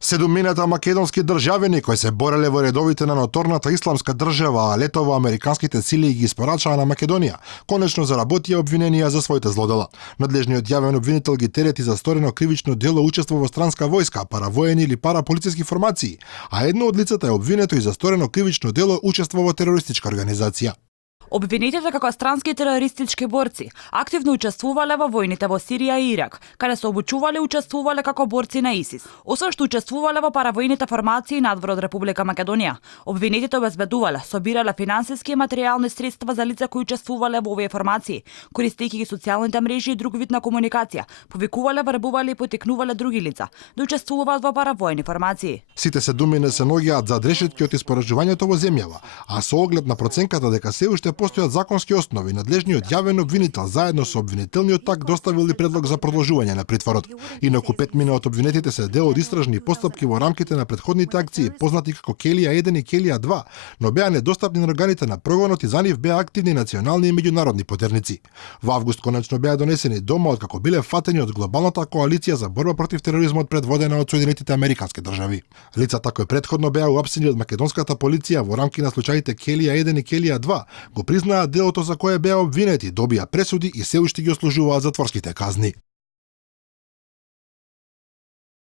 Седумината македонски државјани кои се бореле во редовите на ноторната исламска држава, а летово американските сили ги испорачаа на Македонија, конечно заработија обвиненија за своите злодела. Надлежниот јавен обвинител ги терети за сторено кривично дело учество во странска војска, паравоени или параполициски формации, а едно од лицата е обвинето и за сторено кривично дело учество во терористичка организација. Обвинетите како странски терористички борци активно учествувале во војните во Сирија и Ирак, каде се обучувале и учествувале како борци на ИСИС. Освен што учествувале во паравојните формации надвор од Република Македонија, обвинетите обезбедувале, собирале финансиски и материјални средства за лица кои учествувале во овие формации, користејќи ги социјалните мрежи и друг вид на комуникација, повикувале, врбувале и потикнувале други лица да учествуваат во паравојни формации. Сите седумина се наоѓаат зад решетки од испоражувањето во земјава, а со оглед на проценката дека се уште постојат законски основи, надлежниот јавен обвинител заедно со обвинителниот так доставили предлог за продолжување на притворот. Инаку 5 мина од обвинетите се дел од истражни постапки во рамките на претходните акции, познати како Келија 1 и Келија 2, но беа недостапни на органите на прогонот и за нив беа активни национални и меѓународни потерници. Во август конечно беа донесени дома откако биле фатени од глобалната коалиција за борба против тероризмот предводена од Соединетите американски држави. Лицата кои претходно беа уапсени од македонската полиција во рамки на случаите Келија 1 и Келија 2 го признаат делото за кое беа обвинети, добија пресуди и се уште ги ослужуваат затворските казни.